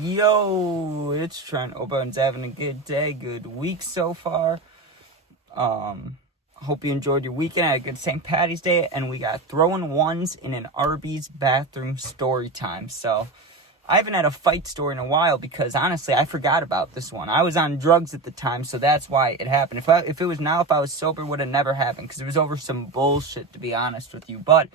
Yo, it's Trent. Hope everyone's having a good day, good week so far. Hope you enjoyed your weekend. I had a good St. Patty's Day, and we got throwing ones in an Arby's bathroom story time. So, I haven't had a fight story in a while because, honestly, I forgot about this one. I was on drugs at the time, so that's why it happened. If it was now, if I was sober, it would have never happened because it was over some bullshit, to be honest with you. But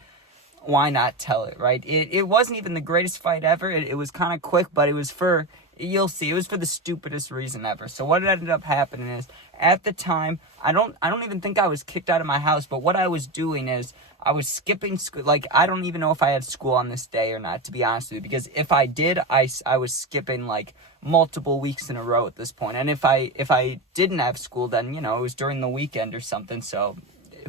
why not tell it, right? It wasn't even the greatest fight ever. It was kind of quick, but it was for, you'll see, it was for the stupidest reason ever. So what ended up happening is, at the time, I don't even think I was kicked out of my house, but what I was doing is, I was skipping school. Like, I don't even know if I had school on this day or not, to be honest with you, because if I did, I was skipping, like, multiple weeks in a row at this point. And if I didn't have school, then, it was during the weekend or something, so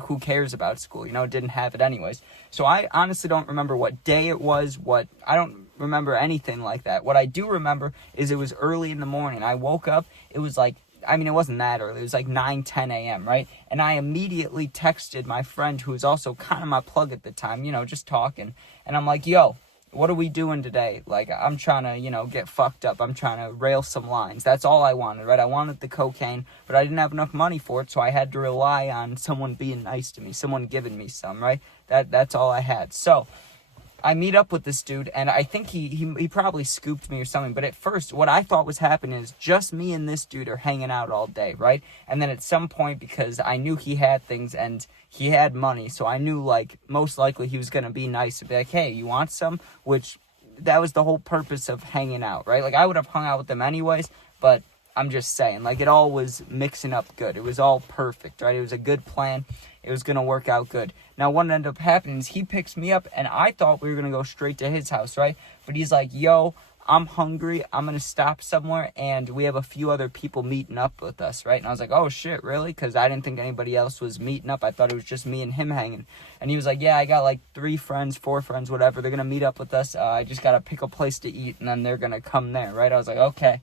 who cares about school, didn't have it anyways. So I honestly don't remember what day it was, I don't remember anything like that. What I do remember is it was early in the morning. I woke up, it was like, it wasn't that early, it was like 9-10 a.m., right? And I immediately texted my friend, who was also kind of my plug at the time, just talking, and I'm like, yo, what are we doing today? Like, I'm trying to, get fucked up. I'm trying to rail some lines. That's all I wanted, right? I wanted the cocaine, but I didn't have enough money for it, so I had to rely on someone being nice to me, someone giving me some, right? That's all I had. So I meet up with this dude, and I think he probably scooped me or something, but at first, what I thought was happening is just me and this dude are hanging out all day, right? And then at some point, because I knew he had things, and he had money, so I knew, like, most likely he was going to be nice and be like, hey, you want some? Which, that was the whole purpose of hanging out, right? Like, I would have hung out with them anyways, but I'm just saying, like, it all was mixing up good. It was all perfect, right? It was a good plan. It was going to work out good. Now, what ended up happening is he picks me up, and I thought we were going to go straight to his house, right? But he's like, yo, I'm hungry. I'm going to stop somewhere, and we have a few other people meeting up with us, right? And I was like, oh, shit, really? Because I didn't think anybody else was meeting up. I thought it was just me and him hanging. And he was like, yeah, I got like 3 friends, 4 friends, whatever. They're going to meet up with us. I just got to pick a place to eat, and then they're going to come there, right? I was like, okay,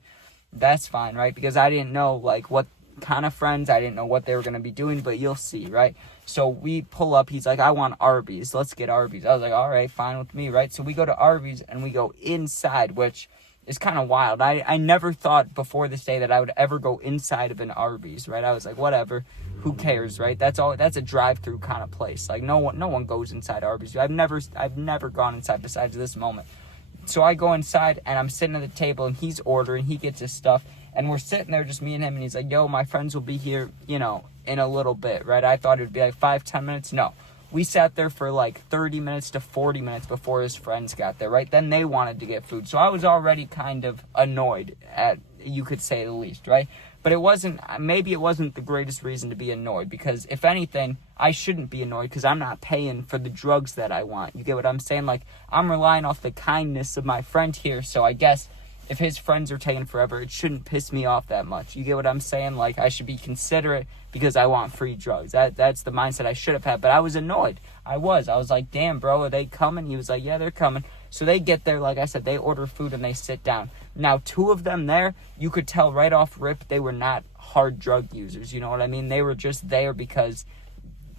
that's fine, right? Because I didn't know, like, what kind of friends. I didn't know what they were going to be doing, but you'll see, right? So we pull up. He's like, I want Arby's. Let's get Arby's. I was like, all right, fine with me, right? So we go to Arby's, and we go inside, which is kind of wild. I never thought before this day that I would ever go inside of an Arby's, right? I was like, whatever, who cares, right? That's a drive-through kind of place. Like, no one goes inside Arby's. I've never gone inside besides this moment. So I go inside, and I'm sitting at the table, and he's ordering. He gets his stuff, and we're sitting there, just me and him, and he's like, yo, my friends will be here, in a little bit, right? I thought it would be like 5-10 minutes. No. We sat there for like 30 minutes to 40 minutes before his friends got there, right? Then they wanted to get food. So I was already kind of annoyed, you could say the least, right? But maybe it wasn't the greatest reason to be annoyed, because if anything, I shouldn't be annoyed because I'm not paying for the drugs that I want. You get what I'm saying? Like, I'm relying off the kindness of my friend here, so I guess if his friends are taking forever, it shouldn't piss me off that much. You get what I'm saying? Like, I should be considerate because I want free drugs. That's the mindset I should have had, but I was annoyed. I was like, damn, bro, are they coming? He was like, yeah, they're coming. So they get there, like I said, they order food and they sit down. Now, 2 of them there, you could tell right off rip they were not hard drug users, you know what I mean? They were just there because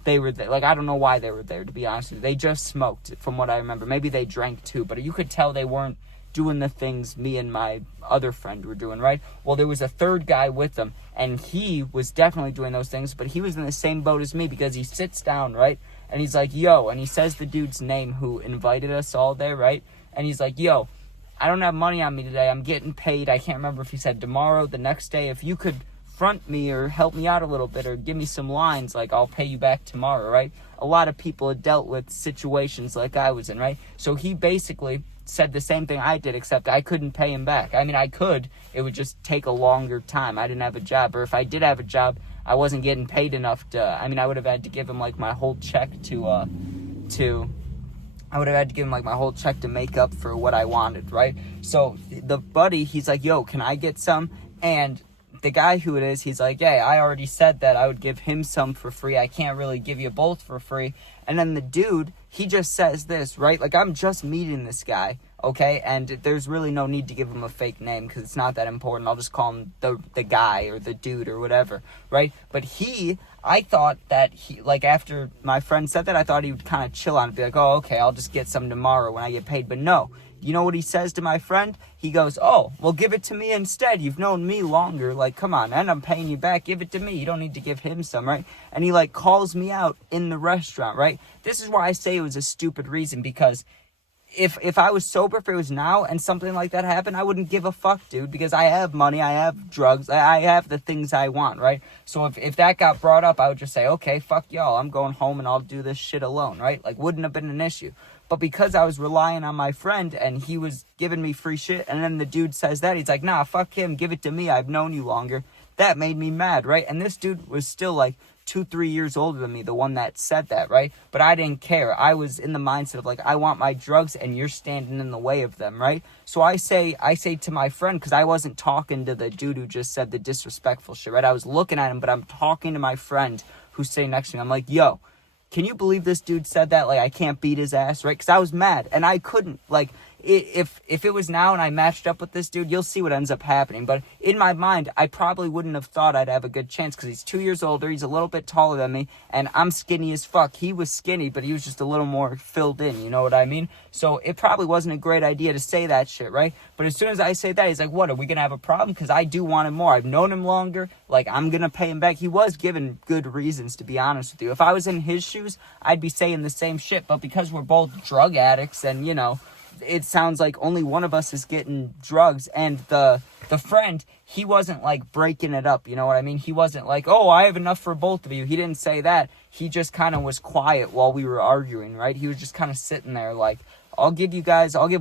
they were there. Like, I don't know why they were there, to be honest with you. They just smoked, from what I remember. Maybe they drank too, but you could tell they weren't doing the things me and my other friend were doing, right? Well, there was a third guy with them, and he was definitely doing those things, but he was in the same boat as me because he sits down, right? And he's like, yo, and he says the dude's name who invited us all there, right? And he's like, yo, I don't have money on me today. I'm getting paid. I can't remember if he said tomorrow, the next day. If you could front me or help me out a little bit or give me some lines, like, I'll pay you back tomorrow, right? A lot of people had dealt with situations like I was in, right? So he basically said the same thing I did, except I couldn't pay him back. I mean, I could. It would just take a longer time. I didn't have a job. Or if I did have a job, I wasn't getting paid enough to, I would have had to give him, like, my whole check I would have had to give him, like, my whole check to make up for what I wanted, right? So the buddy, he's like, yo, can I get some? And the guy who it is, he's like, hey, I already said that I would give him some for free. I can't really give you both for free. And then the dude, he just says this, right? Like, I'm just meeting this guy, okay? And there's really no need to give him a fake name because it's not that important. I'll just call him the guy or the dude or whatever, right? But I thought that like, after my friend said that, I thought he would kind of chill on it, be like, oh, okay, I'll just get some tomorrow when I get paid. But no, You know what he says to my friend? He goes, oh, well, give it to me instead. You've known me longer. Like, come on, and I'm paying you back. Give it to me. You don't need to give him some, right? And he, like, calls me out in the restaurant, right? This is why I say it was a stupid reason, because if I was sober, if it was now and something like that happened, I wouldn't give a fuck, dude, because I have money, I have drugs, I have the things I want, right? So if that got brought up, I would just say, okay, fuck y'all, I'm going home and I'll do this shit alone, right? Like, wouldn't have been an issue. But because I was relying on my friend and he was giving me free shit, and then the dude says that, he's like, nah, fuck him, give it to me, I've known you longer. That made me mad, right? And this dude was still like 2-3 years older than me, the one that said that, right? But I didn't care. I was in the mindset of like, I want my drugs and you're standing in the way of them, right? So I say to my friend, because I wasn't talking to the dude who just said the disrespectful shit, right? I was looking at him, but I'm talking to my friend who's sitting next to me. I'm like, yo, can you believe this dude said that? Like, I can't beat his ass, right? Because I was mad and I couldn't, like, if it was now and I matched up with this dude, you'll see what ends up happening. But in my mind, I probably wouldn't have thought I'd have a good chance because he's 2 years older, he's a little bit taller than me, and I'm skinny as fuck. He was skinny, but he was just a little more filled in, you know what I mean? So it probably wasn't a great idea to say that shit, right? But as soon as I say that, he's like, what, are we going to have a problem? Because I do want him more. I've known him longer. Like, I'm going to pay him back. He was given good reasons, to be honest with you. If I was in his shoes, I'd be saying the same shit. But because we're both drug addicts and, you know, it sounds like only one of us is getting drugs, and the friend, he wasn't like breaking it up, you know what I mean? He wasn't like, oh, I have enough for both of you. He didn't say that. He just kind of was quiet while we were arguing, right? He was just kind of sitting there like, I'll give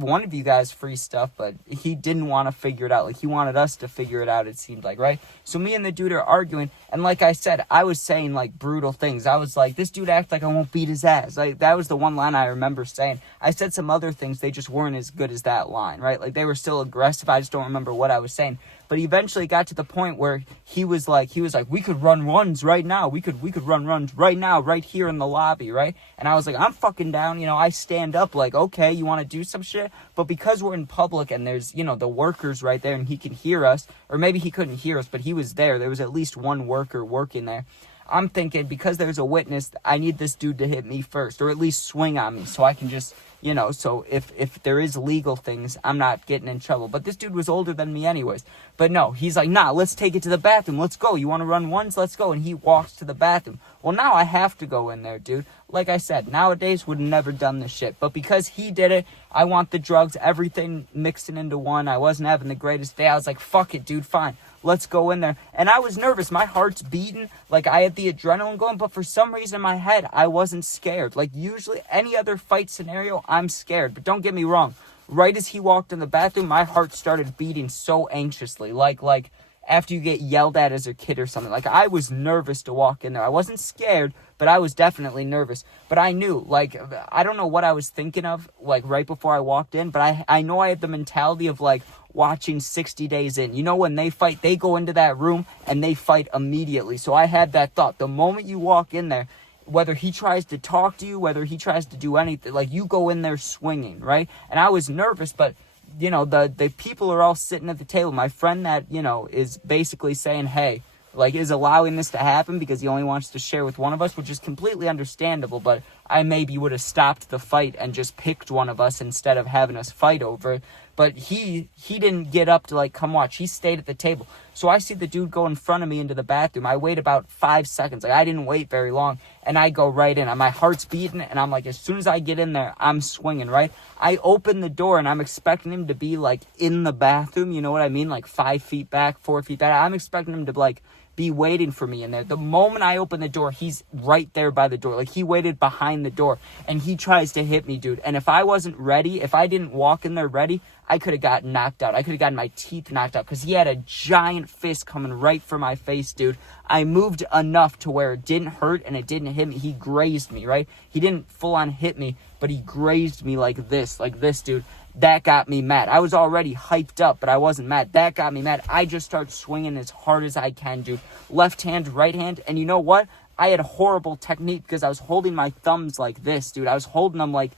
one of you guys free stuff, but he didn't want to figure it out. Like, he wanted us to figure it out, it seemed like, right? So me and the dude are arguing, and like I said, I was saying, like, brutal things. I was like, this dude acts like I won't beat his ass. Like, that was the one line I remember saying. I said some other things, they just weren't as good as that line, right? Like, they were still aggressive, I just don't remember what I was saying. But he eventually got to the point where he was like, we could run runs right now. We could run runs right now, right here in the lobby, right? And I was like, I'm fucking down. You know, I stand up like, okay, you want to do some shit? But because we're in public and there's, you know, the workers right there and he can hear us, or maybe he couldn't hear us, but he was there. There was at least one worker working there. I'm thinking, because there's a witness, I need this dude to hit me first, or at least swing on me so I can just, you know, so if there is legal things, I'm not getting in trouble. But this dude was older than me anyways. But no, he's like, nah, let's take it to the bathroom. Let's go. You want to run ones? Let's go. And he walks to the bathroom. Well, now I have to go in there, dude. Like I said, nowadays would never done this shit. But because he did it, I want the drugs, everything mixing into one. I wasn't having the greatest day. I was like, fuck it, dude, fine. Let's go in there. And I was nervous. My heart's beating. Like, I had the adrenaline going. But for some reason in my head, I wasn't scared. Like, usually any other fight scenario, I'm scared. But don't get me wrong. Right as he walked in the bathroom, my heart started beating so anxiously. Like after you get yelled at as a kid or something. Like, I was nervous to walk in there. I wasn't scared, but I was definitely nervous. But I knew, like, I don't know what I was thinking of, like, right before I walked in. But I know I had the mentality of, like, watching 60 Days In. You know, when they fight, they go into that room and they fight immediately. So I had that thought. The moment you walk in there, whether he tries to talk to you, whether he tries to do anything, like, you go in there swinging, right? And I was nervous, but, you know, the people are all sitting at the table. My friend that, you know, is basically saying, hey, like, is allowing this to happen because he only wants to share with one of us, which is completely understandable, but I maybe would have stopped the fight and just picked one of us instead of having us fight over it. But he didn't get up to, like, come watch. He stayed at the table. So I see the dude go in front of me into the bathroom. I wait about 5 seconds. Like, I didn't wait very long. And I go right in. And my heart's beating. And I'm like, as soon as I get in there, I'm swinging, right? I open the door, and I'm expecting him to be, like, in the bathroom. You know what I mean? Like, 5 feet back, 4 feet back. I'm expecting him to, like, be waiting for me in there. The moment I open the door, he's right there by the door. Like, he waited behind the door, and he tries to hit me, dude. And if I wasn't ready, if I didn't walk in there ready, I could have gotten knocked out. I could have gotten my teeth knocked out because he had a giant fist coming right for my face, dude. I moved enough to where it didn't hurt and it didn't hit me. He grazed me, right? He didn't full on hit me, but he grazed me like this, dude. That got me mad. I was already hyped up, but I wasn't mad. That got me mad. I just start swinging as hard as I can, dude. Left hand, right hand. And you know what? I had a horrible technique because I was holding my thumbs like this, dude. I was holding them like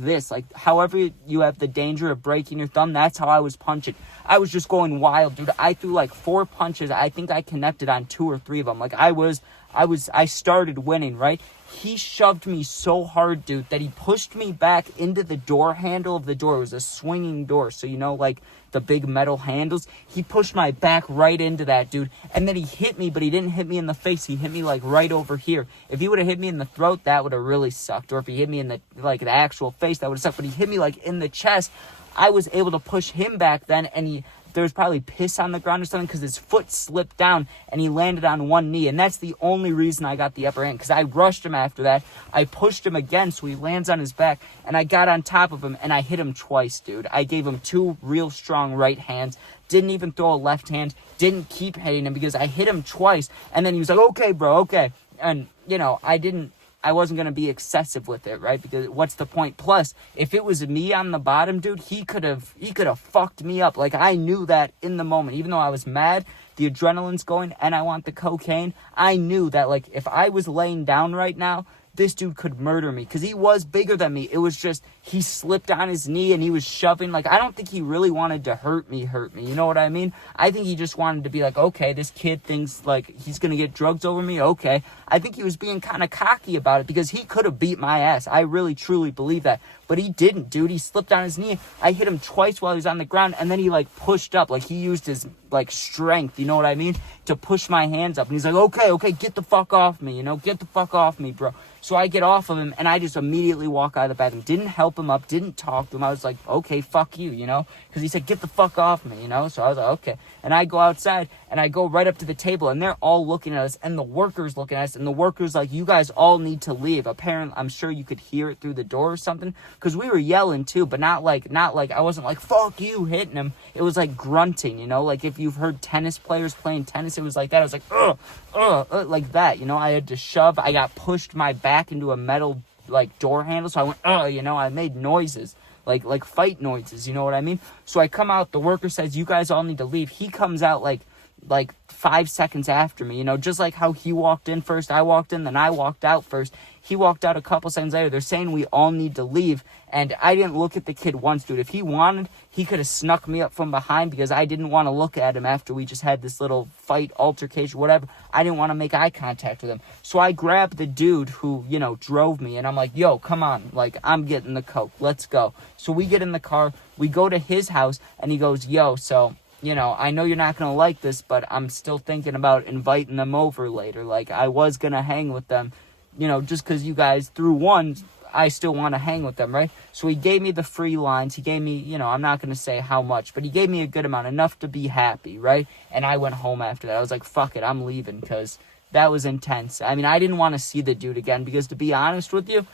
this. Like, however you have the danger of breaking your thumb, that's how I was punching. I was just going wild, dude. I threw like 4 punches. I think I connected on 2 or 3 of them. Like, I started winning, right? he shoved me so hard, dude, that he pushed me back into the door handle of the door. It was a swinging door, so you know, like the big metal handles. He pushed my back right into that, dude, and then he hit me, but he didn't hit me in the face. He hit me like right over here. If he would have hit me in the throat, that would have really sucked. Or if he hit me in the actual face, that would have sucked. But he hit me like in the chest. I was able to push him back then, and there was probably piss on the ground or something because his foot slipped down and he landed on one knee. And that's the only reason I got the upper hand, because I rushed him after that. I pushed him again, so he lands on his back, and I got on top of him and I hit him twice, dude. I gave him 2 real strong right hands. Didn't even throw a left hand. Didn't keep hitting him because I hit him twice. And then he was like, okay, bro, okay. And, you know, I wasn't going to be excessive with it, right? Because what's the point? Plus, if it was me on the bottom, dude, he could have fucked me up. Like, I knew that in the moment. Even though I was mad, the adrenaline's going, and I want the cocaine, I knew that, like, if I was laying down right now, this dude could murder me because he was bigger than me. It was just, he slipped on his knee and he was shoving. Like, I don't think he really wanted to hurt me. You know what I mean? I think he just wanted to be like, okay, this kid thinks like he's going to get drugs over me. Okay. I think he was being kind of cocky about it because he could have beat my ass. I really, truly believe that. But he didn't, dude. He slipped on his knee. I hit him twice while he was on the ground, and then he, like, pushed up. Like, he used his, like, strength, you know what I mean, to push my hands up. And he's like, okay, get the fuck off me, you know? Get the fuck off me, bro. So I get off of him, and I just immediately walk out of the bathroom. Didn't help him up, didn't talk to him. I was like, okay, fuck you, you know? Because he said, get the fuck off me, you know? So I was like, okay. And I go outside, and I go right up to the table, and they're all looking at us, and the workers looking at us, and the workers like, you guys all need to leave. Apparently, I'm sure you could hear it through the door or something, because we were yelling too, but not like, I wasn't like, fuck you, hitting him. It was like grunting, you know? Like, if you've heard tennis players playing tennis, it was like that. I was like, like that, you know? I had to shove. I got pushed my back into a metal, like, door handle, so I went, you know? I made noises. Like fight noises, you know what I mean? So I come out, the worker says, you guys all need to leave. He comes out like 5 seconds after me, you know, just like how he walked in first, I walked in, then I walked out first. He walked out a couple seconds later. They're saying we all need to leave, and I didn't look at the kid once, dude. If he wanted, he could have snuck me up from behind because I didn't want to look at him after we just had this little fight, altercation, whatever. I didn't want to make eye contact with him. So I grabbed the dude who, you know, drove me, and I'm like, yo, come on, like, I'm getting the coke. Let's go. So we get in the car, we go to his house, and he goes, yo, so, you know, I know you're not going to like this, but I'm still thinking about inviting them over later. Like, I was going to hang with them, you know, just because you guys threw one, I still want to hang with them, right? So he gave me the free lines. He gave me, you know, I'm not going to say how much, but he gave me a good amount, enough to be happy, right? And I went home after that. I was like, fuck it, I'm leaving, because that was intense. I mean, I didn't want to see the dude again, because to be honest with you,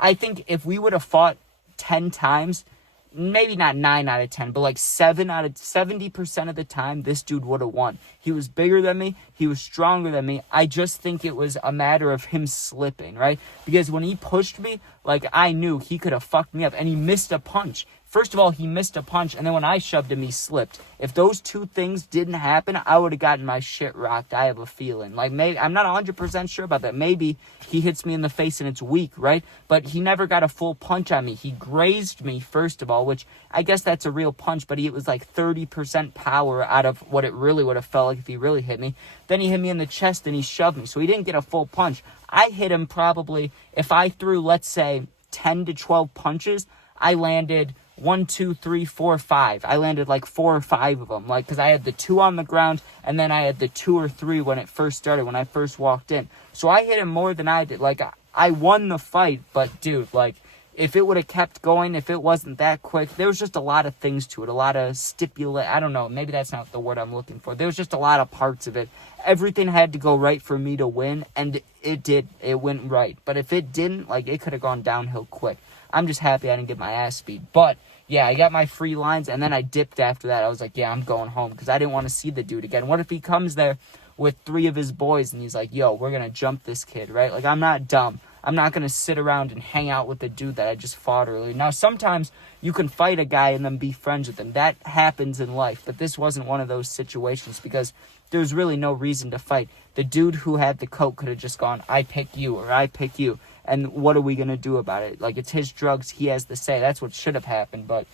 I think if we would have fought 10 times, maybe not 9 out of 10, but like 7 out of 70% of the time, this dude would have won. He was bigger than me. He was stronger than me. I just think it was a matter of him slipping, right? Because when he pushed me, like, I knew he could have fucked me up, and he missed a punch. First of all, he missed a punch, and then when I shoved him, he slipped. If those two things didn't happen, I would have gotten my shit rocked. I have a feeling. Like, maybe, I'm not 100% sure about that. Maybe he hits me in the face and it's weak, right? But he never got a full punch on me. He grazed me, first of all, which I guess that's a real punch, but it was like 30% power out of what it really would have felt like if he really hit me. Then he hit me in the chest and he shoved me, so he didn't get a full punch. I hit him probably, if I threw, let's say, 10 to 12 punches, I landed 1, 2, 3, 4, 5. I landed like 4 or 5 of them, like, because I had the 2 on the ground, and then I had the 2 or 3 when it first started, when I first walked in. So I hit him more than I did. Like, I won the fight, but dude, like, if it would have kept going, if it wasn't that quick, there was just a lot of things to it, a lot of I don't know, maybe that's not the word I'm looking for. There was just a lot of parts of it. Everything had to go right for me to win, and it did. It went right. But if it didn't, like, it could have gone downhill quick. I'm just happy I didn't get my ass beat. But yeah, I got my free lines, and then I dipped after that. I was like, yeah, I'm going home, because I didn't want to see the dude again. What if he comes there with 3 of his boys, and he's like, yo, we're going to jump this kid, right? Like, I'm not dumb. I'm not going to sit around and hang out with the dude that I just fought earlier. Now, sometimes you can fight a guy and then be friends with him. That happens in life, but this wasn't one of those situations, because there's really no reason to fight. The dude who had the coke could have just gone, I pick you, or I pick you. And what are we going to do about it? Like, it's his drugs. He has the say. That's what should have happened. But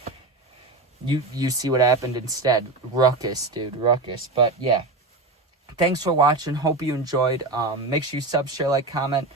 you see what happened instead. Ruckus, dude. Ruckus. But, yeah. Thanks for watching. Hope you enjoyed. Make sure you sub, share, like, comment.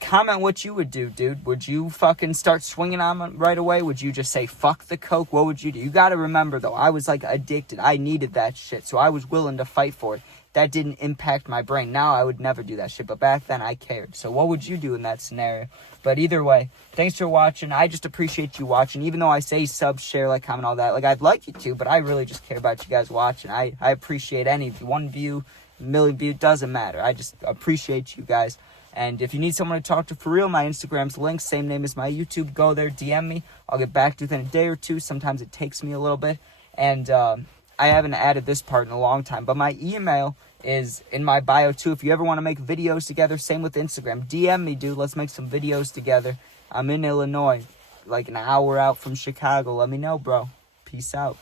comment what you would do, dude. Would you fucking start swinging on them right away? Would you just say, fuck the coke? What would you do? You got to remember, though, I was, like, addicted. I needed that shit, so I was willing to fight for it. That didn't impact my brain. Now I would never do that shit, but back then I cared. So what would you do in that scenario? But either way, thanks for watching. I just appreciate you watching. Even though I say sub, share, like, comment, all that. Like, I'd like you to, but I really just care about you guys watching. I appreciate any one view, a million view, doesn't matter. I just appreciate you guys. And if you need someone to talk to for real, my Instagram's linked, same name as my YouTube. Go there, DM me. I'll get back to you within a day or two. Sometimes it takes me a little bit. And I haven't added this part in a long time. But my email is in my bio, too. If you ever want to make videos together, same with Instagram. DM me, dude. Let's make some videos together. I'm in Illinois, like an hour out from Chicago. Let me know, bro. Peace out.